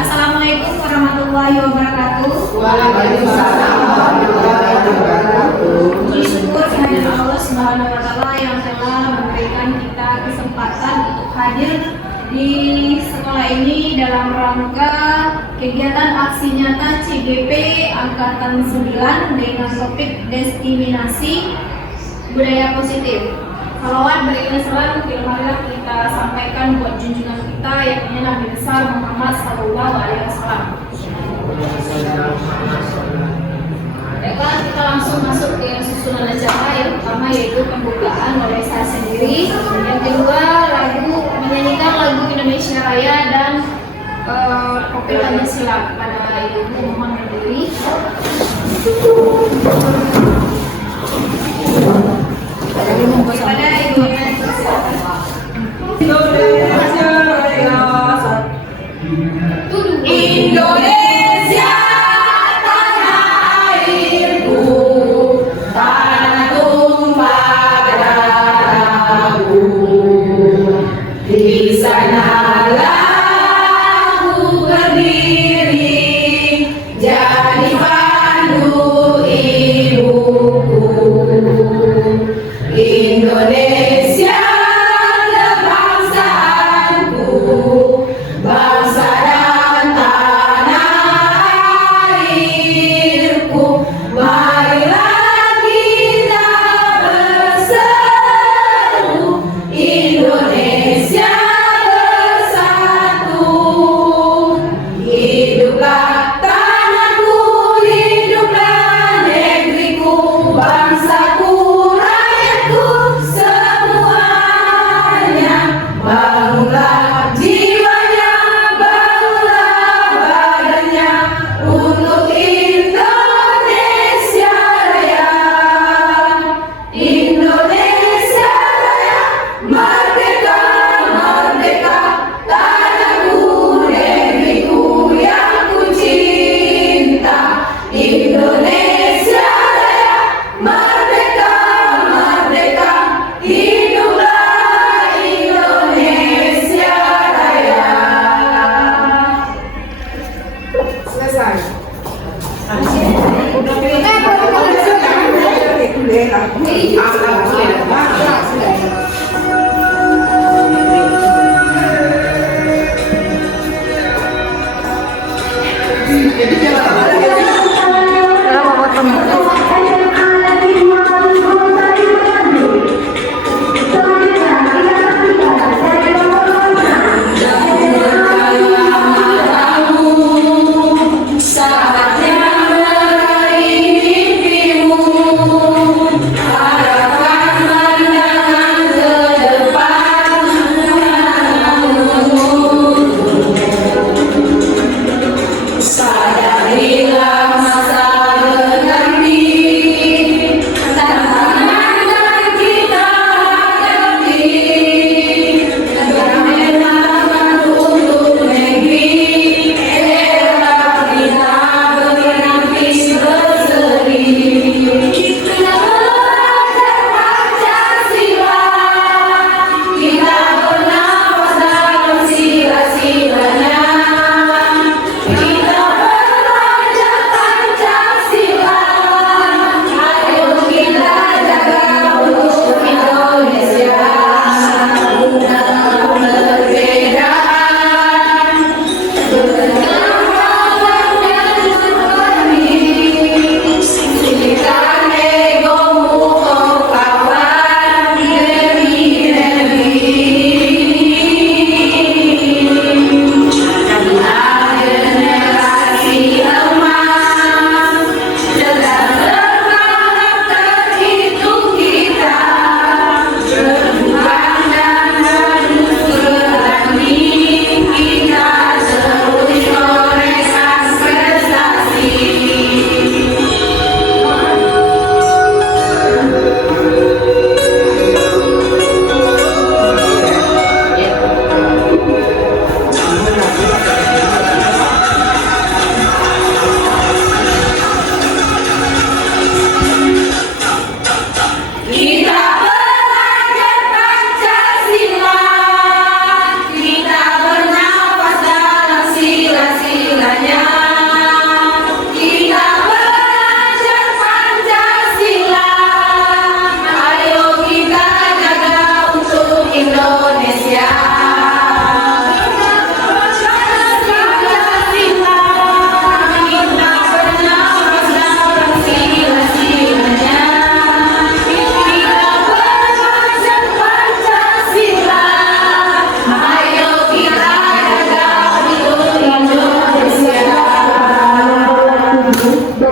Assalamualaikum warahmatullahi wabarakatuh. Waalaikumsalam warahmatullahi wabarakatuh. Puji syukur kehadirat Allah Subhanahu wa taala yang telah memberikan kita kesempatan untuk hadir di sekolah ini dalam rangka kegiatan aksi nyata CGP Angkatan 9 dengan topik diskriminasi budaya positif. Salawat beriringan salam marilah kita sampaikan buat junjungan kita yakni Nabi besar Muhammad Sallallahu Alaihi Wasallam. Baiklah, kita langsung masuk ke susunan acara. Yang pertama yaitu pembukaan oleh saya sendiri. Yang kedua menyanyikan lagu Indonesia Raya dan Kopi Pancasila pada Ibu Muhammad Mandiri. Pada Ibu Indonesia Raya. Indonesia tanah airku, tanah tumpah darahku. Di sanalah aku berdiri, jadi pandu ibuku. Indonesia kebangsaanku, bangsa dan tanah airku. Marilah kita berseru, Indonesia bersatu. Hiduplah tanahku, hiduplah negeriku, bangsaku, rakyatku semuanya. Bangunlah jiwanya, bangunlah badannya untuk Indonesia Raya. Indonesia Raya, merdeka, merdeka, tanahku, negeriku yang ku cinta. Indonesia Raya, merdeka, merdeka, hiduplah Indonesia Raya. Selesai. Saatnya meraih mimpimu, harapan pandangan ke depan. Sadari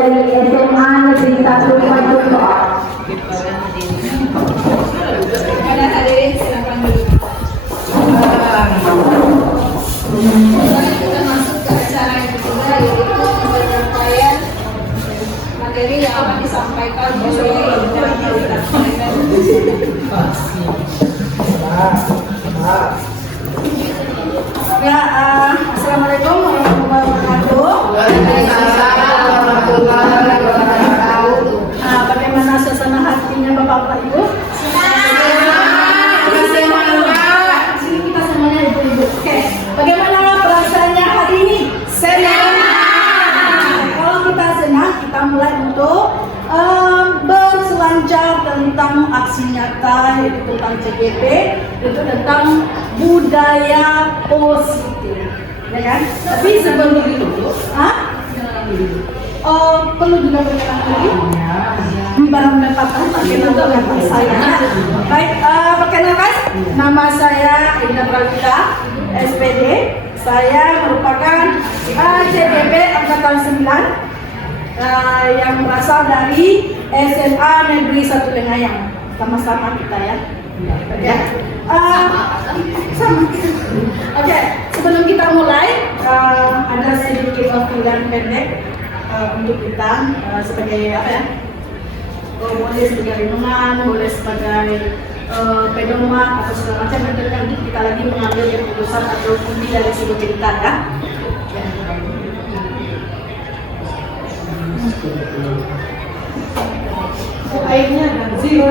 dari SMA Negeri 1 Pajumroa. Pada hadirin silakan duduk. Kita masuk ke acara yang ketiga, yaitu penyampaian materi yang akan disampaikan oleh Ya, assalamualaikum warahmatullahi wabarakatuh. Waalaikumsalam warahmatullahi wabarakatuh. Bagaimana suasana hatinya Bapak Ibu? Sini kita semuanya ibu-ibu. Oke, bagaimana perasaannya hari ini? Senang. Kalau kita senang, kita mulai untuk berselancar tentang aksi nyata, yaitu tentang CGP, itu tentang budaya positif, ya kan? Tapi sebelum itu, perlu juga berkenalan diri. Barang pendapatan perkenalkan saya. Baik, perkenalkan, nama saya Indah Pravita, SPD. Saya merupakan CGP Angkatan 9 yang berasal dari SMA Negeri 1 Lengayang. Sama-sama kita ya. Oke. Sama. Oke, sebelum kita mulai ada sedikit waktulan pendek untuk kita sebagai apa ya? Boleh sebagai renungan, boleh sebagai pedoman atau segala macam. Nanti kita lagi mengambil keputusan atau kunci dari sebuah cerita ya. Airnya sih,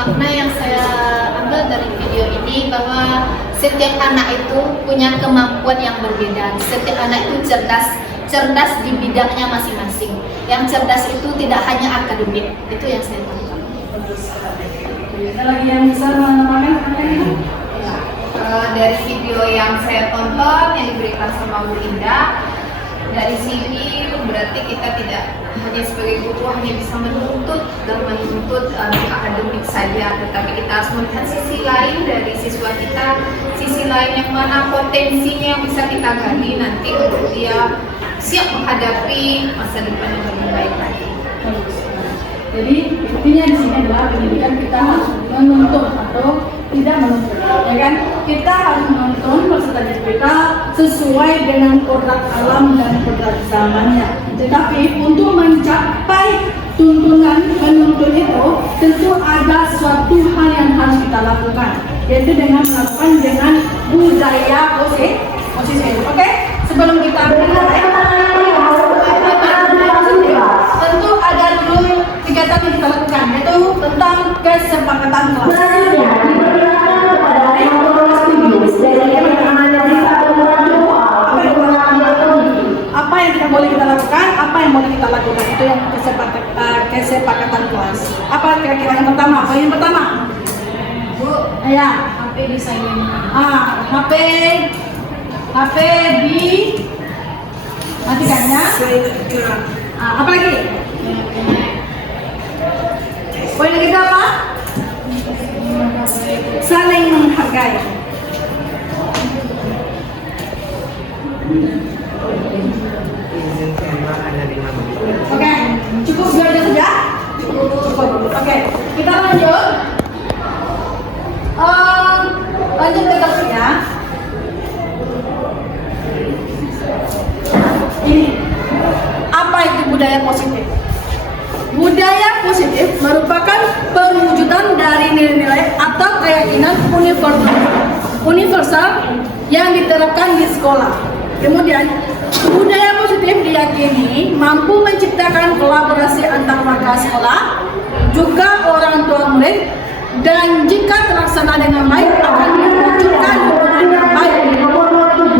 Makna yang saya ambil dari video ini bahwa setiap anak itu punya kemampuan yang berbeda. Setiap anak itu cerdas di bidangnya masing-masing. Yang cerdas itu tidak hanya akademik. Itu yang saya tangkap. Ada lagi yang bisa menambahkan apa ini? Dari video yang saya tonton yang diberikan sama Bu Indah, dari sini berarti kita tidak hanya sebagai guru hanya bisa menuntut di akademik saja, tetapi kita harus melihat sisi lain dari siswa kita, sisi lain yang mana potensinya yang bisa kita gali nanti untuk dia siap menghadapi masa depan yang lebih baik lagi. Jadi intinya di sini adalah pendidikan kita harus menuntut atau tidak menuntut, ya kan? Kita harus menuntun peserta didik kita sesuai dengan kodrat alam dan kodrat zamannya. Tetapi untuk mencapai tuntunan menuntun itu tentu ada suatu hal yang harus kita lakukan. yaitu dengan melakukan dengan budaya positif. Oke? Sebelum kita mulai, tentu ada dulu kegiatan yang kita lakukan, yaitu tentang kesepakatan kelas. Apa yang tidak boleh kita lakukan, apa yang boleh kita lakukan, itu yang kesepakatan kelas. Apa kira-kira yang pertama? Poin yang pertama, Bu, ya, HP di silent. HP di matikan ya. Apa lagi? Poin yang ketiga apa? Saling menghargai. Oke, cukup belajar saja? Cukup. Oke, kita lanjut. Lanjut ke topiknya. Ini, apa itu budaya positif? Budaya positif merupakan perwujudan dari nilai-nilai atau keyakinan universal yang diterapkan di sekolah. Kemudian, budaya positif diyakini mampu menciptakan kolaborasi antar warga sekolah, juga orang tua murid, dan jika terlaksana dengan baik akan mewujudkan hubungan yang baik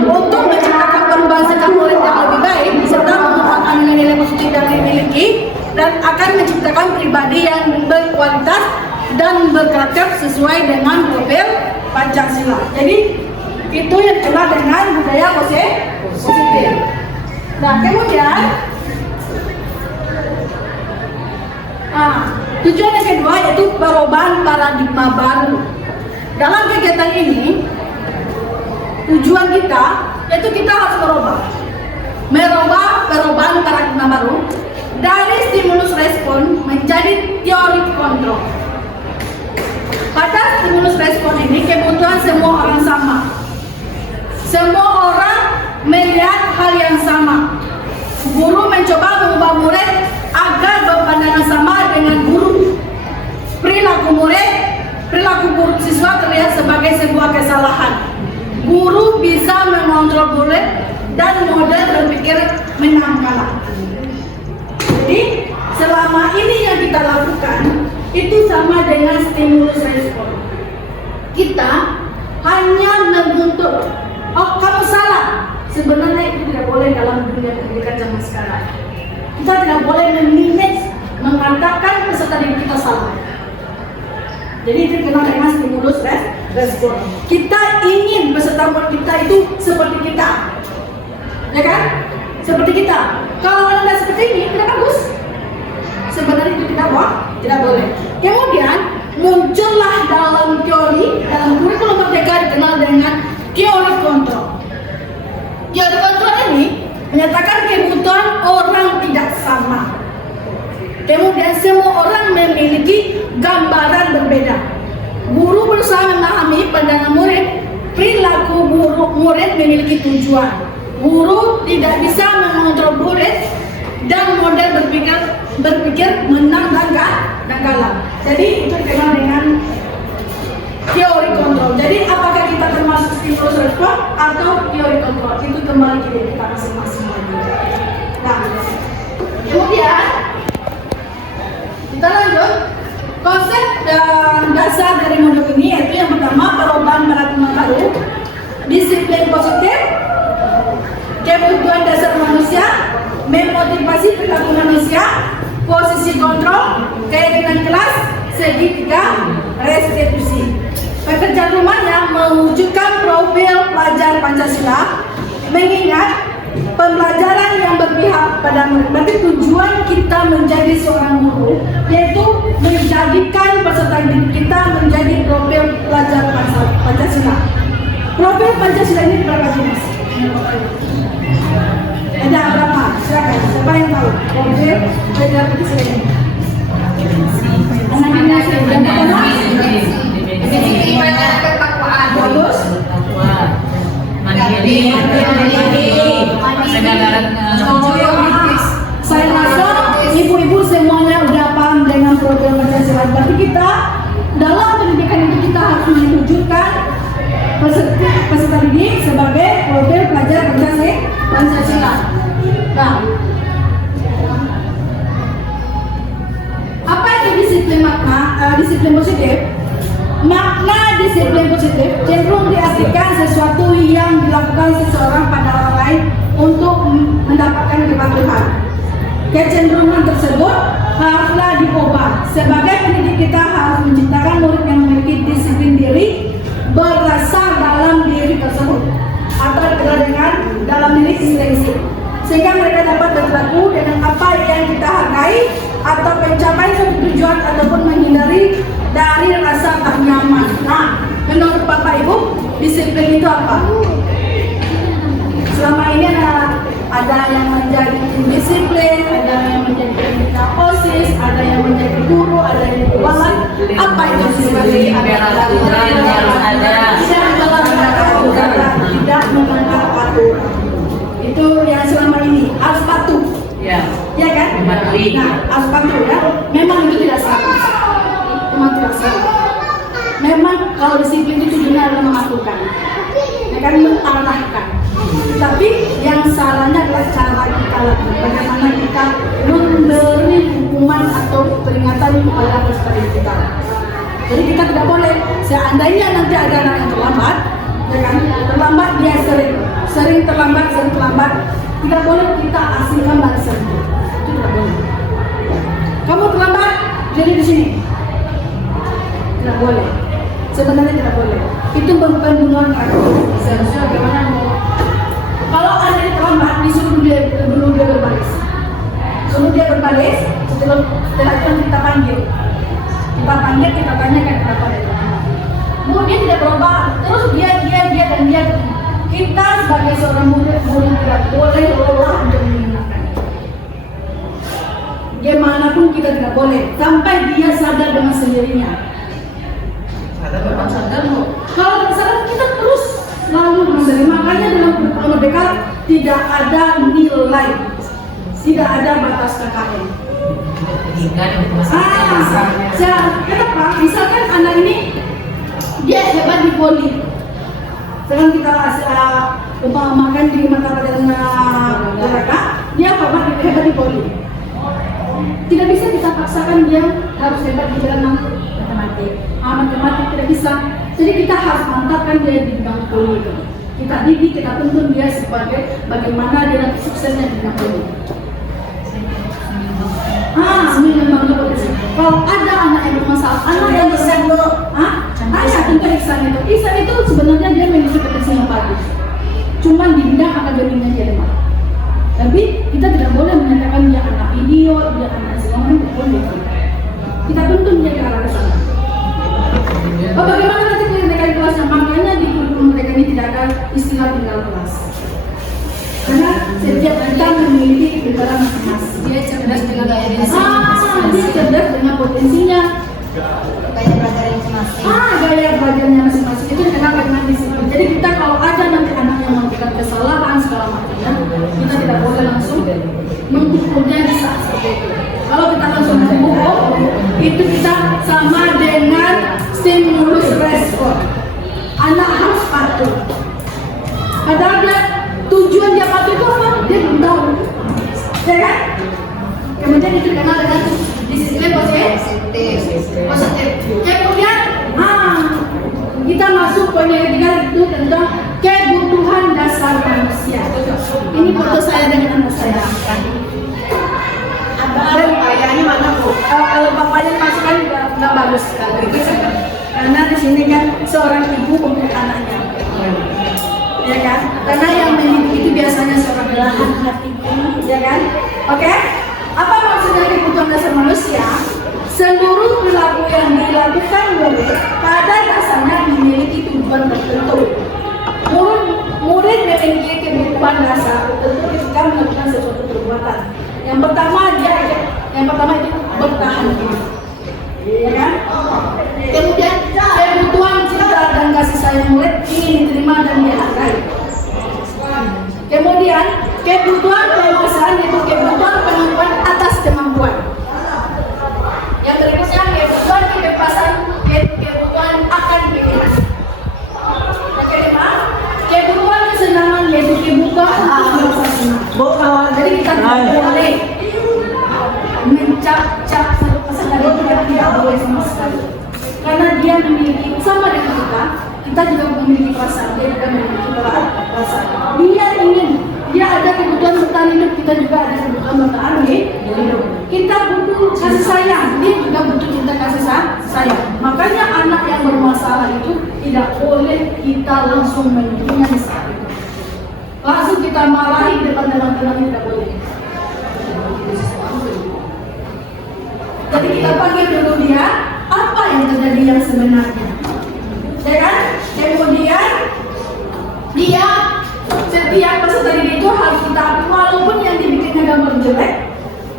untuk menciptakan perubahan sikap murid yang lebih baik serta memanfaatkan nilai-nilai positif yang dimiliki dan akan menciptakan pribadi yang berkualitas dan berkarakter sesuai dengan profil Pancasila. Jadi itu yang dikenal dengan budaya positif. Nah, kemudian tujuan yang kedua yaitu perubahan paradigma baru. Dalam kegiatan ini, tujuan kita yaitu kita harus merubah perubahan paradigma baru dari stimulus respon menjadi teori kontrol. Pada stimulus respon ini kebutuhan semua orang sama. Semua orang melihat hal yang sama. Guru mencoba mengubah murid agar berpandangan sama dengan guru. Perilaku guru siswa terlihat sebagai sebuah kesalahan. Guru bisa mengontrol murid dan model berpikir menang kalah. Jadi selama ini yang kita lakukan itu sama dengan stimulus respon. Kita hanya menuntut, oh kamu salah. Sebenarnya itu tidak boleh dalam dunia pendidikan zaman sekarang. Kita tidak boleh memanage, mengatakan peserta didik kita salah. Jadi itu dikenal dengan stimulus respon. Kita ingin peserta kita itu seperti kita, ya kan? Seperti kita. Kalau Anda seperti ini, tidak bagus. Sebenarnya itu tidak boleh. Kemudian muncullah dalam teori, dalam kurikulum merdeka dikenal dengan teori kontrol. Teori kontrol ini menyatakan kebutuhan orang tidak sama. Kemudian semua orang memiliki gambaran berbeda. Guru berusaha memahami pandangan murid, perilaku murid memiliki tujuan. Guru tidak bisa mengontrol murid dan model berpikir menang dan kalah. Jadi itu dikenal dengan teori kontrol. Jadi apakah kita termasuk stimulus respon atau teori kontrol? Itu kembali ke diri kita masing-masing lagi. Nah, kemudian kita lanjut. Konsep dan dasar dari modul ini yaitu yang pertama perubahan paradigma baru, disiplin positif, kebutuhan dasar manusia, memotivasi perilaku manusia, posisi kontrol, keyakinan kelas, segitiga, restitusi. Pekerjaan rumahnya mewujudkan profil pelajar Pancasila, mengingat pembelajaran yang berpihak pada murid. Berarti tujuan kita menjadi seorang guru yaitu menjadikan peserta didik kita menjadi profil pelajar Pancasila. Profil Pancasila ini berapa jenis? Ada berapa? Silakan. Siapa yang tahu? Profil pelajar Pancasila ini. Bagus. Saya rasa ibu-ibu semuanya udah paham dengan program Pancasila. Berarti kita dalam pendidikan itu kita harus mewujudkan peserta didik sebagai wakil pelajar Pancasila. Nah, apa itu disiplin makna? Disiplin positif. Makna disiplin positif cenderung diartikan sesuatu yang dilakukan seseorang pada orang lain untuk mendapatkan kepatuhan. Kecenderungan tersebut haruslah diubah. Sebagai pendidik kita harus menciptakan murid yang memiliki disiplin diri berasal dalam diri tersebut atau dikenal dengan dalam diri intrinsik, sehingga mereka dapat berlaku dengan apa yang kita hargai atau mencapai suatu tujuan ataupun menghindari dari rasa tak nyaman. Nah, menurut Bapak Ibu, disiplin itu apa? Selama ini ada yang menjadi disiplin, ada yang menjadi pembina OSIS, ada yang menjadi guru, ada yang keuangan. Apa itu disiplin? Ada aturan yang harus ada. Tidak melanggar aturan. Itu yang selama ini harus patuh. Ya. Ya kan? Mematuhi. Nah, harus patuh ya. Memang itu tidak salah. Memang tidak salah. Memang kalau disiplin itu tujuannya adalah mengaturkan, ya kan, mengarahkan. Tapi yang salahnya adalah cara kita lakukan. Bagaimana kita memberi hukuman atau peringatan kepada peserta kita. Jadi kita tidak boleh. Seandainya nanti ada anak yang terlambat, ya kan? Terlambat dia sering terlambat, tidak boleh kita asingkan barisan. Itu tidak boleh. Kamu terlambat, jadi di sini. Tidak boleh. Sebenarnya tidak boleh. Itu pembunuhan karakter. Seharusnya bagaimana mau? Kalau ada yang terlambat, disuruh dia berbaris. Suruh dia berbaris, setelah itu kita panggil. Kita tanyakan kenapa dia terlambat. Kemudian tidak berubah, terus dia. Kita sebagai seorang murid tidak boleh lelah untuk mengingatkan. Bagaimanapun kita tidak boleh, sampai dia sadar dengan sendirinya. Kalau tidak sadar, kita terus selalu memberi. Makanya dalam kurikulum Merdeka tidak ada nilai, tidak ada batas KKM. Kenapa? Misalkan anak ini dia hebat di voli, sekarang kita umpamakan di mata pelajaran mereka, dia hebat di voli. Tidak bisa kita paksakan dia harus hebat di dalam matematik tidak bisa. Jadi kita harus mantapkan dia di bidang voli itu. Kita didik, kita tuntun dia sebagai bagaimana dia nanti suksesnya di bidang voli. Kalau ada anak yang bermasalah, anak yang tentang Ihsan itu sebenarnya dia memiliki potensi yang bagus. Cuma di bidang akademiknya dia lemah. Tapi kita tidak boleh menyatakan dia anak idiot, dia anak semua boleh. Kita tuntun dia ke arah sana. Bagaimana nanti mereka di kelasnya? Makanya di kurikulum mereka ini tidak ada istilah tinggal kelas. Karena setiap kita memiliki kebenaran masing-masing. Dia cerdas dengan dia cerdas dengan potensinya. Gaya belajarnya masing-masing. Gaya belajarnya masing-masing itu kenapa dengan disiplin. Jadi kita kalau ada nanti anak yang melakukan kesalahan segala macamnya, kita tidak boleh langsung menghukumnya di saat seperti itu. Kalau kita langsung menghukum, itu kita sama dengan stimulus respon. Anak harus patuh. Padahal dia tujuan dia patuh itu apa? Dia belum tahu. Ya kan? Kemudian itu dikenal dengan disiplin positif. Kemudian kita masuk poin yang ketiga itu tentang kebutuhan dasar manusia. Ini foto saya dengan anak saya. Ayahnya mana Bu? Kalau bapaknya masukkan nggak bagus sekali. Karena di sini kan seorang ibu mempunyai anaknya. Ya kan? Karena yang mendidik itu biasanya seorang belahan hati, ya kan? Oke? Apa maksudnya kebutuhan dasar manusia? Seluruh perilaku yang dilakukan murid pada dasarnya memiliki tujuan tertentu. Murid memiliki kebutuhan dasar tertentu ketika melakukan sesuatu perbuatan. Yang pertama itu bertahan hidup, ya kan? Kemudian kebutuhan cinta dan kasih sayang murid ingin diterima dan dihargai. Kemudian kebutuhan penguasaan yaitu kebutuhan pengakuan atas kemampuan. Yang berikutnya kebutuhan kebebasan yaitu kebutuhan akan pilihan. Oke, cap satu pasangan itu tidak boleh sama sekali. Karena dia memiliki sama dengan kita juga memiliki perasaan, dia juga memiliki perasaan. Dia ada kebutuhan bertahan hidup, kita juga ada kebutuhan bertahan hidup. Kita butuh kasih sayang, dia juga butuh cinta kasih sayang. Makanya anak yang bermasalah itu tidak boleh kita langsung menyentuhnya di saat itu. Langsung kita marahi depan teman-teman, tidak boleh. Jadi kita panggil dulu dia, apa yang terjadi yang sebenarnya, ya kan? Kemudian dia setiap peserta didik itu harus kita akui, walaupun yang dibikinnya gambar jelek,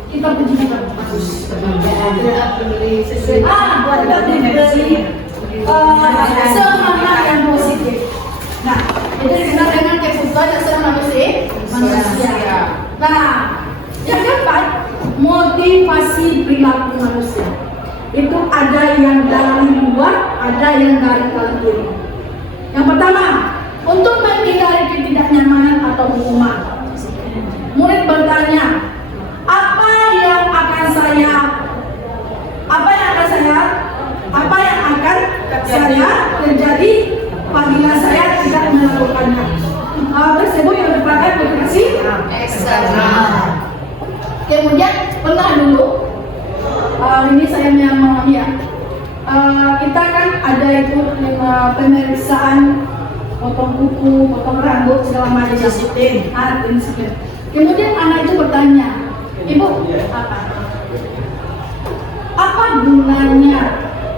kita puji juga bagus. Kita diberi semangat yang positif. Nah, itu dikenal dengan kebutuhan dasar manusia. Nah, yang keempat, motivasi perilaku manusia. Itu ada yang dari luar, ada yang dari dalam diri. Yang pertama, untuk menghindari ketidaknyamanan atau hukuman, murid bertanya, apa yang akan saya terjadi apabila saya tidak melakukannya? Tersebut yang merupakan motivasi eksternal. Kemudian pernah dulu, ini saya memahami ya, kita kan ada itu pemeriksaan potong kuku, potong rambut segala macam disiplin. Kemudian anak itu bertanya, Ibu, apa gunanya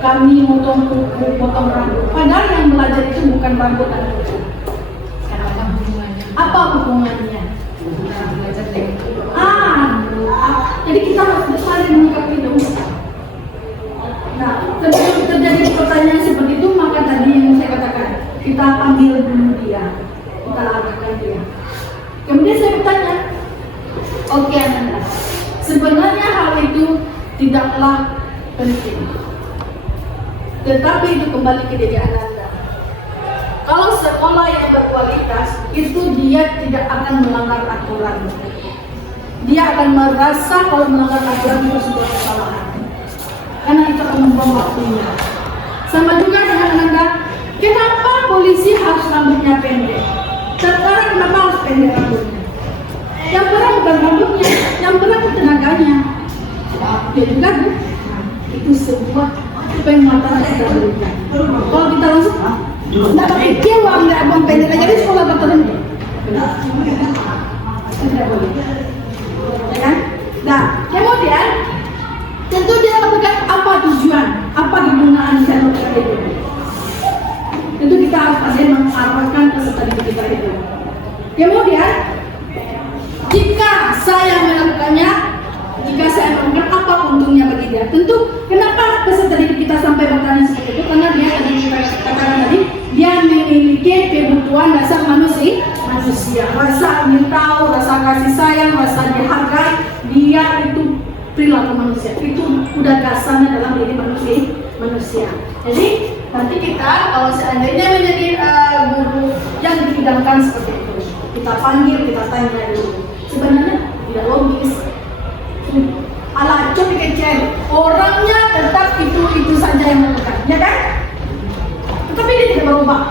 kami potong kuku, potong rambut? Padahal yang belajar itu bukan rambut dan kuku. Apa hubungannya? Jadi kita harus saling mengungkapkan dulu. Nah, terjadi pertanyaan seperti itu, maka tadi yang saya katakan, kita panggil dulu dia, kita arahkan dia. Kemudian saya bertanya, oke Ananda, sebenarnya hal itu tidaklah penting, tetapi itu kembali ke diri Ananda. Kalau sekolah yang berkualitas, itu dia tidak akan melanggar aturan. Dia akan merasa kalau melanggar aturan itu sebuah kesalahan, karena itu akan membuang waktunya. Sama juga dengan Ananda, kenapa polisi harus rambutnya pendek? Tentara kenapa harus pendek rambutnya? Yang perang bukan rambutnya, yang perang tenaganya. Dia juga itu sebuah penguatan yang kita berikan. Kalau kita langsung tidak berpikir uang nggak abang pendek aja di sekolah tertentu, tidak boleh. Ya kan? Nah, kemudian tentu dia lakukan apa tujuan, apa kegunaan saya lakukan itu. Tentu kita harus pandai mengarahkan peserta didik kita itu. Kemudian, jika saya melakukannya, apa untungnya bagi dia? Tentu, kenapa peserta didik kita sampai bertanya seperti itu? Karena dia tadi kita katakan tadi, dia memiliki kebutuhan dasar manusia, rasa ingin tahu, rasa kasih sayang, rasa dihargai. Dia itu perilaku manusia, itu udah dasarnya dalam diri manusia. Jadi nanti kita kalau seandainya menjadi guru yang dibidangkan seperti itu, kita panggil, kita tanya dulu. Sebenarnya tidak logis. Ala coba kecil, orangnya tetap itu saja yang melakukan, ya kan? Tetapi dia tidak berubah.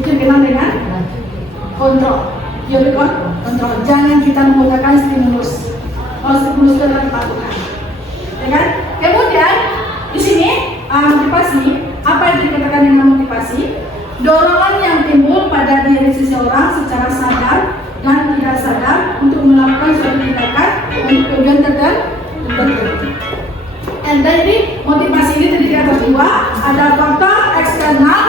Itu dikenal dengan kontrol. Teori kontrol. Jangan kita menggunakan stimulus. Kalau stimulus itu adalah kepatuhan, ya kan? Kemudian di sini motivasi, apa yang dikatakan dengan motivasi? Dorongan yang timbul pada diri seseorang secara sadar dan tidak sadar untuk melakukan suatu tindakan untuk tujuan tertentu. Dan jadi motivasi ini terdiri atas dua, ada faktor eksternal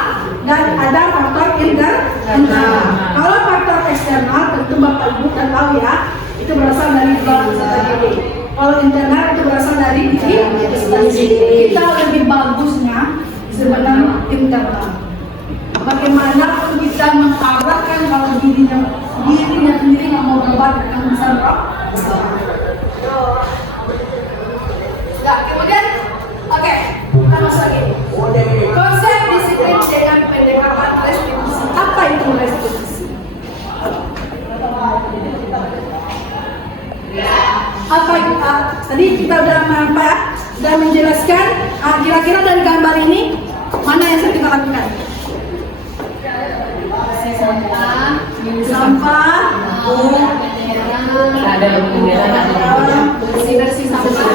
dan ada faktor internal. Kalau faktor eksternal tentu Bapak Ibu kan tahu ya, itu berasal dari peserta didik. Kalau internal itu berasal dari diri kita. Lebih bagusnya sebenarnya internal. Bagaimana kita mengarahkan kalau dirinya sendiri nggak mau berubah dengan besar roh. Nah, kemudian, oke, kita masuk lagi. Konsep disiplin dengan pendekatan restitusi. Apa itu restitusi? Tadi kita udah apa ya? Udah menjelaskan. Kira-kira dari gambar ini mana yang sering kita lakukan? Sampah. Ada bersih-bersih sampah.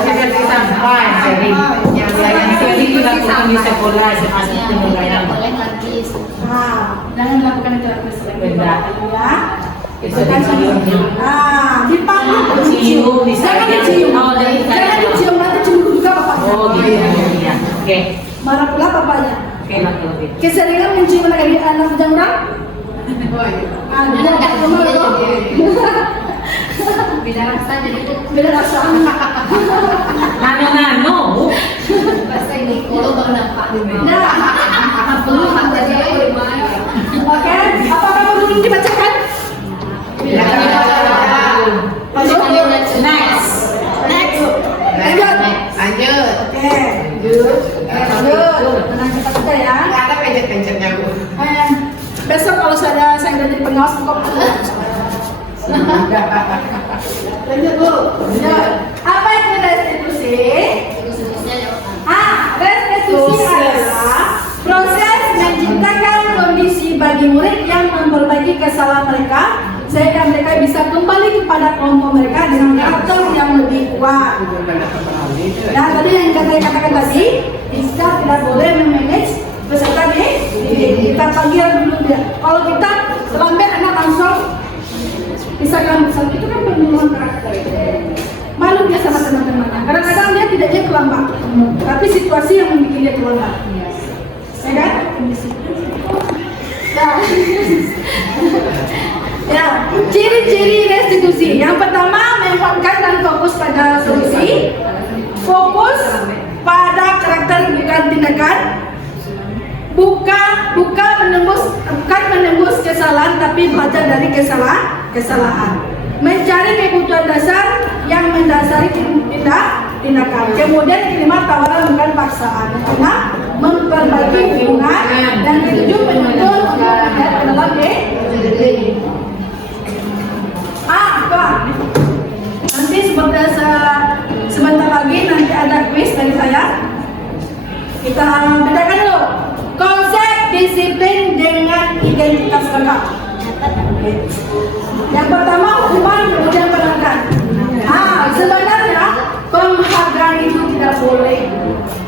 sampah. Jadi yang saya sering dilakukan di sekolah seperti penilaian. Jangan melakukan itu sering. Benda. Ya. Itu dicium. Dipanggil Cium, jangan dicium. Oh, dari Jangan dicium, nanti cemburu juga bapaknya. Oh, gitu ya. Oke. Marah pula bapaknya. Oke, laki-laki. Keseringan mencium anak jangan orang. Beda rasa jadi itu Beda rasa. Nano. bahasa ini kalau baru nampak Nah, belum ada jadi oke. Apakah perlu dibacakan? Next. Next. Lanjut. Oke. Lanjut. Tenang kita ya. Ada pencet-pencetnya, Bu. Besok kalau saya udah jadi pengawas kok. Lanjut Bu. Lanjut. Apa itu restitusi? Restitusi adalah proses menciptakan kondisi bagi murid yang memperbaiki kesalahan mereka sehingga mereka bisa kembali kepada kelompok mereka dengan karakter yang lebih kuat. Nah, tadi yang katakan tadi, kita tidak boleh memanage peserta didik. Kita panggil dulu dia. Kalau kita selambat anak langsung bisa kan itu kan pembunuhan karakter. Malu dia sama teman-temannya. Kadang-kadang dia tidak dia terlambat, tapi situasi yang membuat dia terlambat. Ya kan? Nah. Ya, ciri-ciri restitusi. Yang pertama, menempatkan dan fokus pada solusi. Fokus pada karakter bukan tindakan. Bukan menembus kesalahan, tapi belajar dari kesalahan. Mencari kebutuhan dasar yang mendasari tindakan. Kemudian terima tawaran bukan paksaan. Karena memperbaiki hubungan dan dituju menuntut untuk melihat ke dalam diri. Nanti sebentar lagi nanti ada quiz dari saya. Kita bedakan dulu konsep disiplin dengan identitas lengkap. Yang pertama hukuman, kemudian penolakan. Sebenarnya penghargaan itu tidak boleh.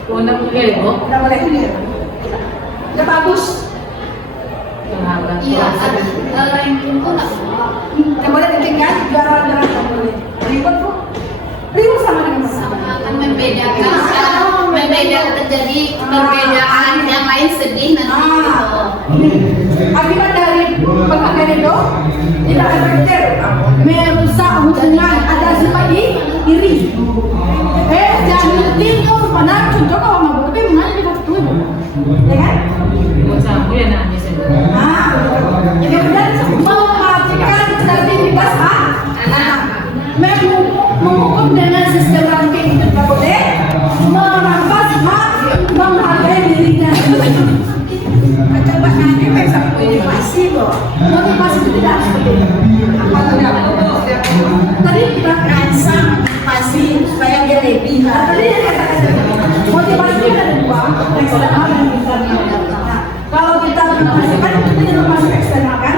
Tidak boleh, Bu. Tidak boleh. Tidak bagus. iya ranking tuh nggak Tidak boleh ditinggal, juara-juara tidak boleh. Ribut Bu. Ribut sama dengan sama akan membedakan terjadi perbedaan yang lain sedih nanti gitu. Akibat dari penghargaan itu tidak efektif, merusak hubungan, ada sifat iri. Jangan tidur pada contoh kalau mabuk tapi mana kita tuh, ya kan? Sama ya nanya sendiri. Kemudian mematikan kreativitas anak, menghukum dengan sistem ranking itu tidak boleh, merampas hak menghargai dirinya. Coba nanti besok motivasi loh. Motivasi itu tidak seperti itu. Tadi kita rasa motivasi supaya dia lebih. Tadi dia katakan motivasi itu ada dua, eksternal dan internal. Nah, kalau kita motivasikan itu tidak masuk eksternal kan?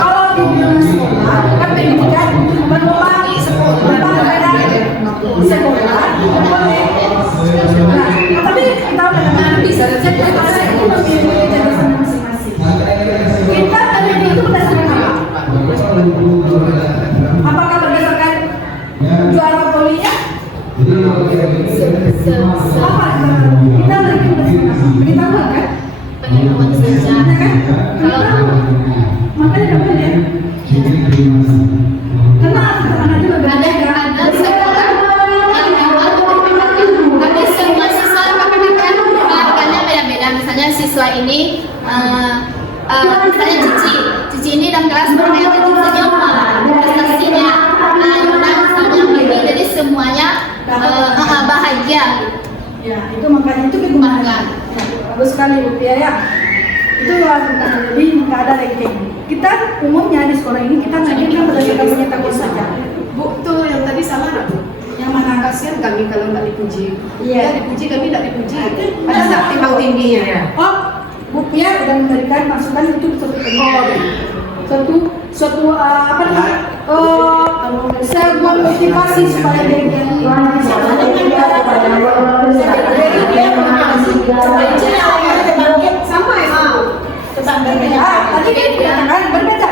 Kalau di dunia sekolah kan pendidikan berdoa sekolah boleh. Tapi kita udah bisa cek karena itu memiliki jelasan masing-masing. Kita tadi itu berdasarkan apa? Apakah berdasarkan juara polinya? Apa? Kita berikan berdasarkan kita kan? Pengalaman saja kan? Makanya tidak boleh. Karena anak itu ada sekolah yang memang tapi semua siswa penghargaannya beda-beda. Misalnya siswa ini misalnya Cici ini dalam kelas bermain senyum prestasinya Yuna misalnya Bibi, jadi semuanya bahagia. Ya, itu makanya itu kegunaan. Bagus sekali Bu Pia ya. Itu jadi nggak ada ranking. Kita umumnya di sekolah ini kita ngajarkan berdasarkan pengetahuan saja, Bu, tuh yang tadi salah nggak Bu? Yang mana? Kasihan kami kalau nggak dipuji. Iya. Ya, dipuji kami nggak dipuji. Ada nggak timbang tingginya? Iya. Oh, Bu Pia udah memberikan masukan itu suatu apa namanya? Sebuah motivasi supaya dia bisa Sama ya? tadi kan dikatakan berbeda.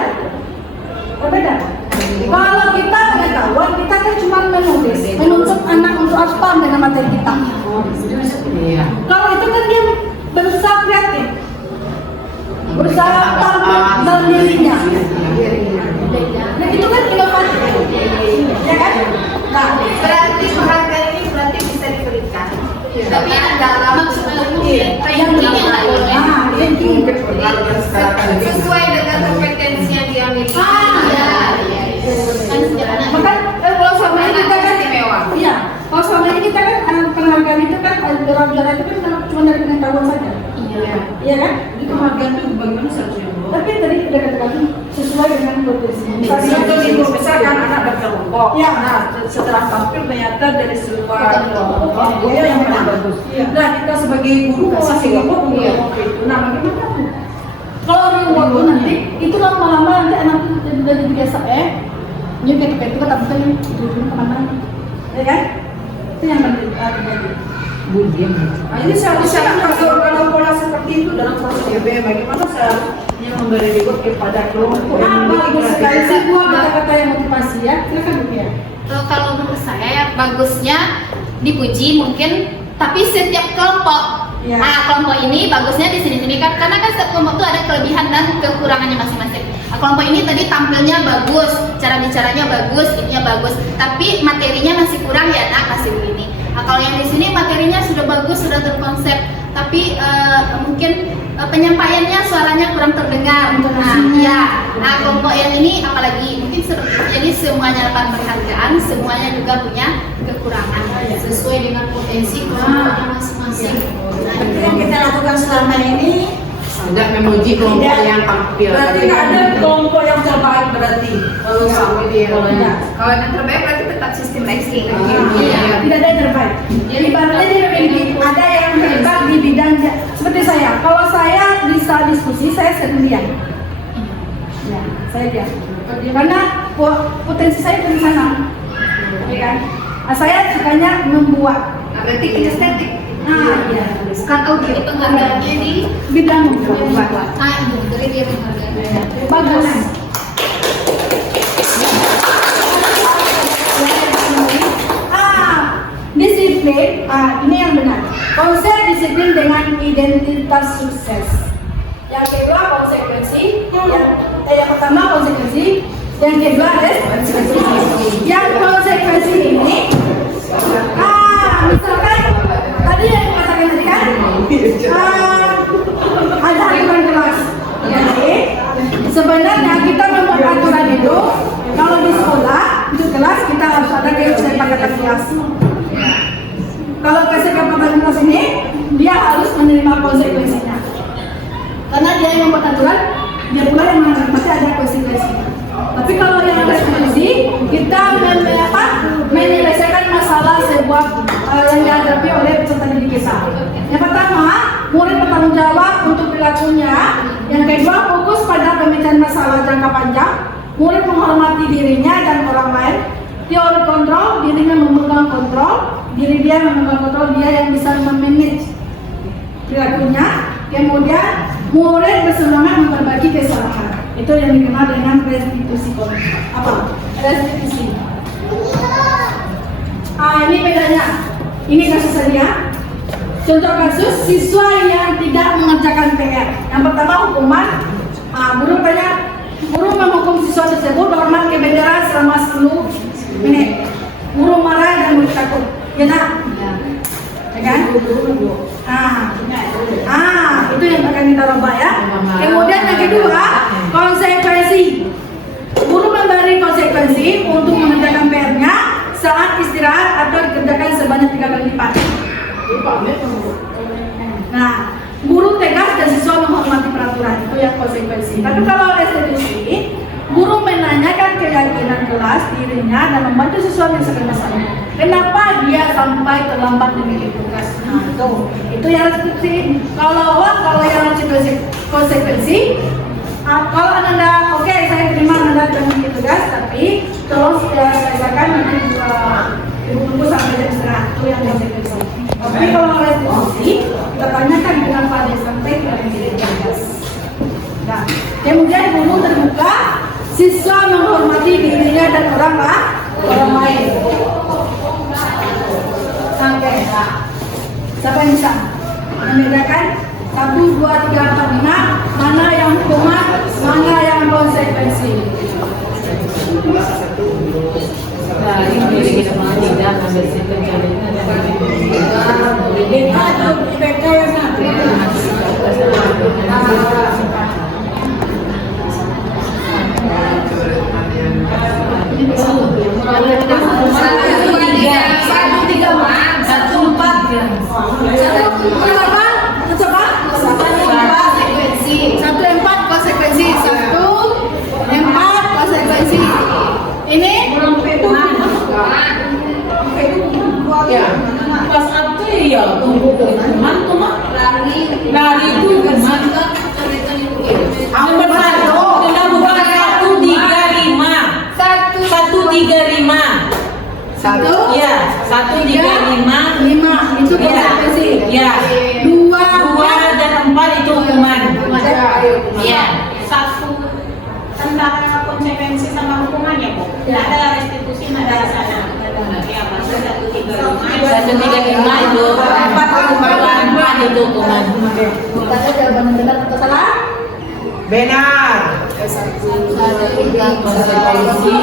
Kalau kita pengetahuan, kita kan cuma menuntut anak untuk harus paham dengan materi kita. Iya. Kalau itu kan dia berusaha kreatif, berusaha tampil dalam dirinya. Nah itu kan inovasi, ya kan? Nah, Berarti penghargaan ini berarti bisa diberikan. Tapi dalam yang ranking. sesuai dengan kompetensi yang dia miliki. Maka kalau selama ini kita kan, Istimewa. iya, kalau selama ini kita kan penghargaan itu kan juara-juara itu kan cuma dari pengetahuan saja. Iya kan? Ini penghargaan itu bagaimana seharusnya? Tapi tadi udah katakan sesuai dengan potensi. Contoh nih Bu, misalkan anak berkelompok. Ya. Nah, setelah tampil ternyata dari sebuah kelompok dia yang paling bagus. Nah, kita sebagai guru masih kelompok untuk itu. Nah, bagaimana Bu? Kalau reward itu nanti itu lama-lama nanti anak itu udah jadi biasa ini ketika itu kata betul ini kemana, ya kan? Itu yang terjadi. Bu, diam. Nah, ini seharusnya kalau pola seperti itu dalam proses YB, bagaimana seharusnya memberi reward kepada kelompok yang memiliki Bagus sekali kreativitas? sih buat kata-kata yang motivasi ya. Silakan Bu ya. Kalau menurut saya ya bagusnya dipuji mungkin, tapi setiap kelompok. Ya. Nah, kelompok ini bagusnya di sini kan, karena kan setiap kelompok itu ada kelebihan dan kekurangannya masing-masing. Nah, kelompok ini tadi tampilnya bagus, cara bicaranya bagus, ininya bagus, tapi materinya masih kurang ya nak, masih begini. Nah, kalau yang di sini materinya sudah bagus, sudah terkonsep, tapi mungkin penyampaiannya suaranya kurang terdengar. Nah, iya. Nah, kelompok yang ini apalagi mungkin jadi semuanya dapat penghargaan, semuanya juga punya kekurangan sesuai dengan potensi kelompoknya masing-masing. Nah, Yang kita lakukan selama ini Tidak memuji kelompok yang tampil. Berarti nggak ada kelompok yang terbaik berarti. Kalau sampai dia Kalau yang terbaik berarti tetap sistem ranking. tidak ada yang terbaik. Jadi ibaratnya dia ada yang hebat di bidang seperti saya. Kalau saya bisa diskusi, saya sendirian. Ya, saya diam. Karena potensi saya di sana, ya kan? Nah, saya sukanya membuat. Nah, berarti kinestetik. Nah, iya. Bukan audio. jadi penghargaannya di Bidang membuat. dari dia penghargaan. Bagus. Disiplin. Ini yang benar. Konsep disiplin dengan identitas sukses. Yang kedua konsekuensi. Yang pertama konsekuensi. Yang kedua responsibility. Yang konsekuensi ini, misalkan tadi yang dikatakan tadi kan, ada aturan kelas. Jadi sebenarnya kita membuat aturan itu kalau di sekolah di kelas kita harus ada kesepakatan kelas. Kalau kesepakatan kelas ini dia harus menerima konsekuensinya. Karena dia yang membuat aturan, dia pula yang menanggung, pasti ada konsekuensinya. Tapi kalau yang responsi kita menyelesaikan masalah sebuah yang dihadapi oleh peserta didik kita. Yang pertama, murid bertanggung jawab untuk perilakunya. Yang kedua, fokus pada pemecahan masalah jangka panjang. Murid menghormati dirinya dan orang lain. Teori kontrol, dirinya memegang kontrol, diri dia memegang kontrol, dia yang bisa memanage perilakunya. Kemudian, murid bersemangat memperbaiki kesalahan. Itu yang dikenal dengan restitusi. Restitusi. Ini bedanya. Ini kasus saja. Contoh kasus siswa yang tidak mengerjakan PR. Yang pertama hukuman. Guru menghukum siswa tersebut hormat ke bendera selama 10 menit. Guru marah dan murid takut. Ya nak? Ya kan? Itu yang akan kita rubah ya. Kemudian yang kedua, konsekuensi. Guru memberi konsekuensi untuk mengerjakan PR-nya saat istirahat atau dikerjakan sebanyak 3 kali lipat. Nah, guru tegas dan siswa menghormati peraturan, itu yang konsekuensi. Tapi kalau restitusi, guru menanyakan ke keyakinan kelas dirinya dan membantu sesuatu yang selesai. Kenapa dia sampai terlambat memiliki tugas? Nah, itu yang seperti kalau yang konsekuensi. Kalau anda oke, saya terima anda memiliki tugas, tapi tolong selesaikan nanti ibu tunggu sampai jam setengah, itu yang konsekuensi. Tapi kalau restitusi, kita tanyakan kenapa dia sampai memiliki tugas. Nah, kemudian ibu terbuka, siswa menghormati dirinya dan orang lain. Oke, nah, siapa yang bisa membedakan 1, 2, 3, 4, 5 mana yang hukuman, mana yang konsekuensi? Nah, ini kita tidak ambil sistem jadinya Satu, ya, 1, 3, 5 itu konsekuensi. Ya. 2 dan 4 itu hukuman. Ya. Satu tentang konsekuensi sama hukuman ya Bu. Tidak ada restitusi, tidak ada sana. Ya, maksud 1, 3, 5. 1, 3, 5 itu 4 itu hukuman. Kita jawaban benar atau salah? Benar. Konsekuensi.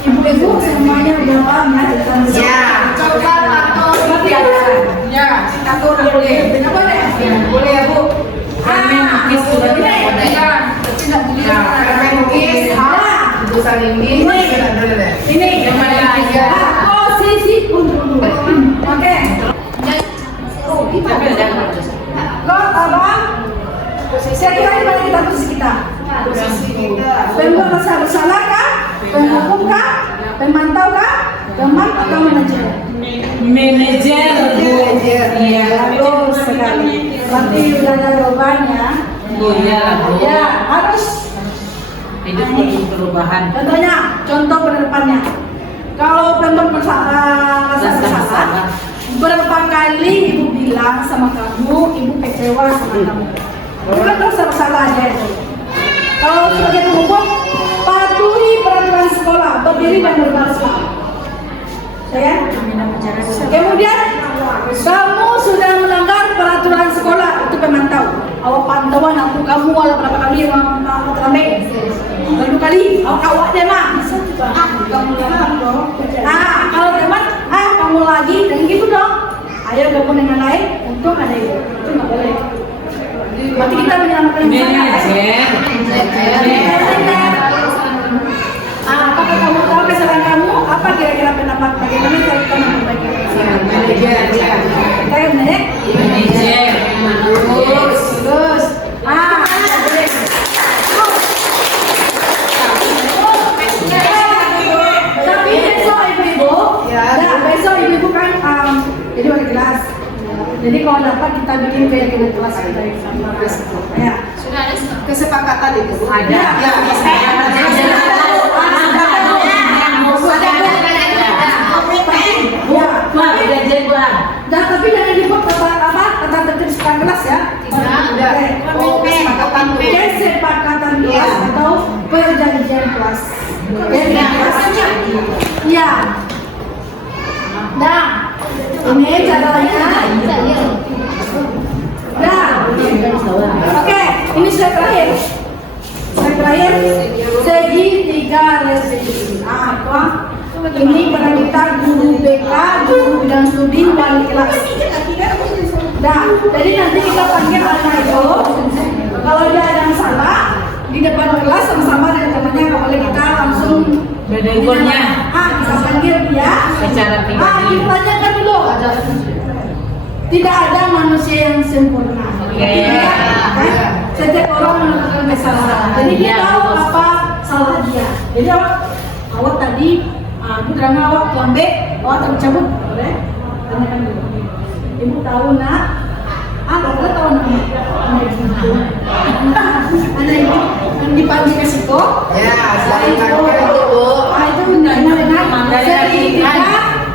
Ibu-ibu semuanya udah paham ya? Coba atau Ya, kita tuh boleh. Kenapa deh? Boleh ya Bu. Permen sudah tidak boleh. Tidak boleh. Ini yang mana aja? Posisi dulu. Oke. Lo apa? Saya kira di mana kita posisi kita? Pembuat masalah bersalah kah? Penghukum kah? Pemantau kah? Teman atau manajer? Manajer. Iya, bagus sekali. Berarti udah ada jawabannya. Oh iya, Bu. Ya, harus. Hidup perlu perubahan. Contoh penerapannya. Kalau pembuat masalah bersalah, berapa kali ibu bilang sama kamu, ibu kecewa sama kamu? Bukan bersalah aja itu. Kalau sebagai penghukum, patuhi peraturan sekolah, berdiri dan berbaris. Ya. Kemudian kamu sudah melanggar peraturan sekolah, itu pemantau. Awak pantauan aku kamu ada berapa kali yang terambil? Berapa kali? Awak deh mak. Kamu langgar dong. Kalau teman, kamu lagi dan gitu dong. Ayo gabung dengan lain untuk ada itu nggak boleh. Berarti kita menyelamatkan apakah kamu tahu kesalahan kamu? Apa kira-kira pendapat bagaimana cara kita memperbaiki kesalahan? Manajer. Terus. Tapi besok ibu-ibu, besok ibu-ibu kan jadi wali kelas. Jadi kalau dapat kita bikin keyakinan kelas kita yang sama. Ya. sudah ada Kesepakatan itu. Ada. Dan tapi jangan dibuat kata tertib kelas ya. Kesepakatan kelas atau perjanjian kelas. Ya. Nah, ini caranya. Nah, oke, ini slide terakhir. Segi 3 restitusi. Apa? Ini pada kita guru BK, guru bidang studi, wali kelas. Nah, jadi nanti kita panggil anak itu. Kalau dia ada yang salah di depan kelas sama-sama dengan temannya, nggak boleh kita langsung Bedengurnya. bisa secara pribadi. Tanyakan dulu. Tidak ada manusia yang sempurna. Iya. Kan? Setiap orang melakukan kesalahan. Jadi dia tahu apa salah dia. Jadi awak tadi, aku terang awak lambe, awak tercabut, boleh? Tanyakan dulu. Ibu tahu nak? Aku tahu nama. Anak ibu yang dipanggil ke situ. Ya, Itu benar-benar dari kita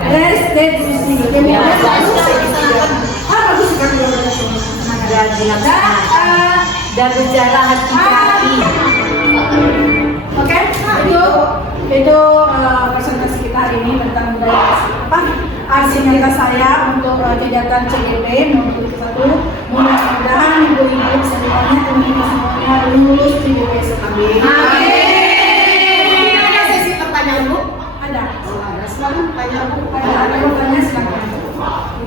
dari state isi. Bagus sekali. Dan bicara hati-hati. Oke, itu presentasi kita hari ini tentang budaya arsinyata saya untuk kegiatan CGP nomor 1. Mudah-mudahan ibu-ibu semuanya, teman-teman semuanya lulus CGP sekali. Ada sesi pertanyaan Bu? Ada. Silakan tanya Bu. Ada yang bertanya silakan.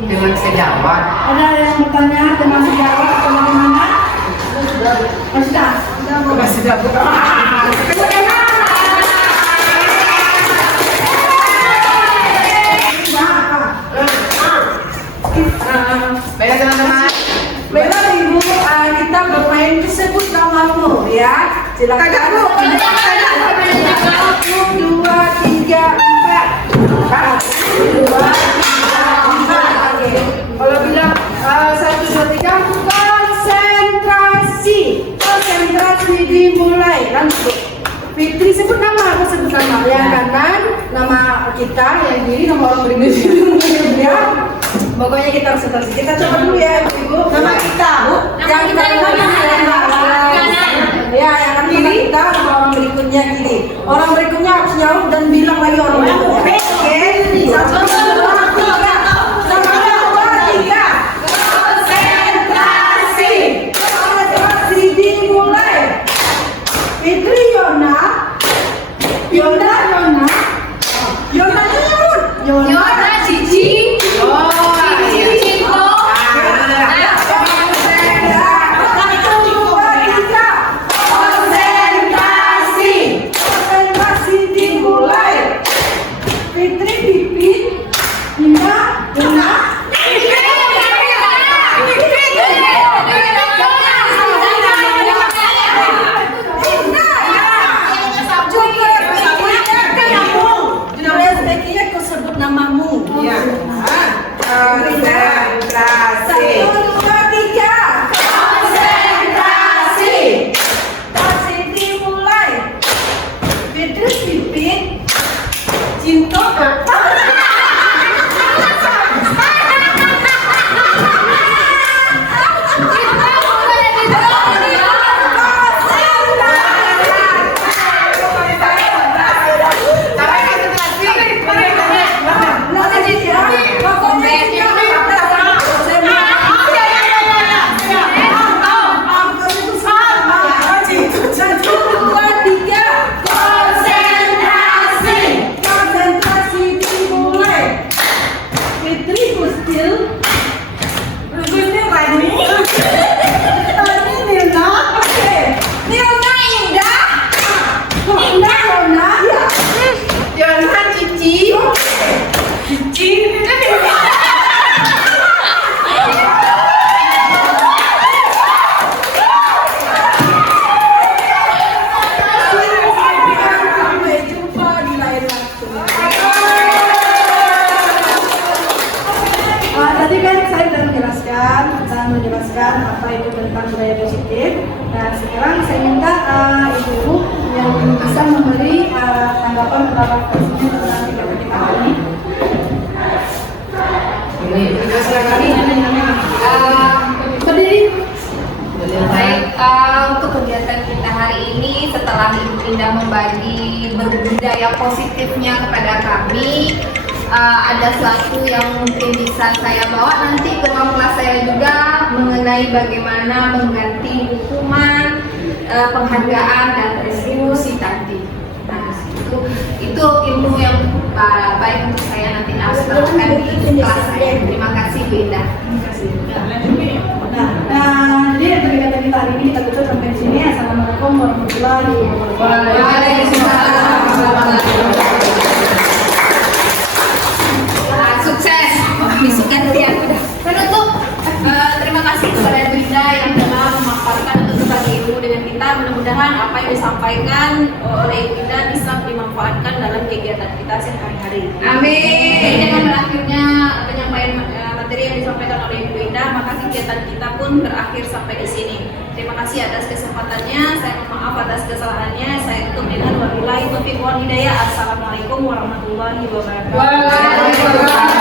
Dengan sejawat. Ada yang bertanya dengan sejawat atau bagaimana? Sudah. Masih dapat. Baiklah teman-teman. Baiklah ibu, kita bermain disebut namamu ya. Silakan. Kagak Bu. 1, 2, 3, 4. 1, 2, 3, 4. Oke. Kalau bilang 1, 2, 3, konsentrasi. Konsentrasi dimulai. Kan Fitri sebut nama, aku sebut nama. Yang kanan nama kita, yang kiri nama orang berikutnya. Ya. Pokoknya kita harus konsentrasi. Kita coba dulu ya ibu. Nama kita Bu. Yang kanan. Ya, yang kiri kita sama orang berikutnya kiri. Orang berikutnya harus jawab dan bilang lagi orang berikutnya. Oke. 1, 2, 3. 1, 2, 3. Konsentrasi. Konsentrasi dimulai. Fitri Yona. Yona. Cici. Namamu. Ya. Konsentrasi. 1, 2, 3. Konsentrasi. Konsentrasi mulai. Fitri Pipin. Cinta. Menjelaskan apa itu tentang budaya positif. Nah, sekarang saya minta ibu yang bisa memberi tanggapan terhadap tentang kegiatan kita hari ini. Berdiri. Baik, untuk kegiatan kita hari ini setelah Ibu Indah membagi budaya positifnya kepada kami, ada sesuatu yang mungkin bisa saya bawa nanti ke ruang kelas saya juga mengenai bagaimana mengganti hukuman, penghargaan dan retribusi tadi. Nah, itu ilmu yang baik untuk saya nanti harus lakukan di kelas saya. Terima kasih Bu Indah. Nah, jadi kegiatan kita hari ini kita tutup sampai sini. Assalamualaikum warahmatullahi wabarakatuh. Waalaikumsalam warahmatullahi wabarakatuh. mudah-mudahan apa yang disampaikan oleh Ibu Indah bisa dimanfaatkan dalam kegiatan kita sehari-hari. Amin. Dengan berakhirnya penyampaian materi yang disampaikan oleh Ibu Indah, maka kegiatan kita pun berakhir sampai di sini. Terima kasih atas kesempatannya. Saya mohon maaf atas kesalahannya. Saya tutup dengan wabillahi taufiq wal hidayah. Assalamualaikum warahmatullahi wabarakatuh. Waalaikumsalam.